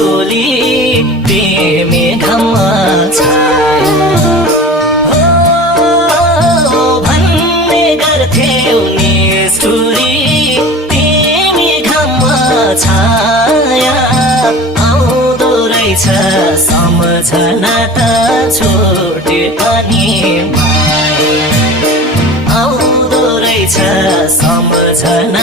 टोली तिमी घाममा छाया भन्ने गर्थ्यौ निष्ठुरी तिमी घाममा छाया आउँदो रहेछ सम्झना त छोटे पनि माया आउँदो रहेछ सम्झना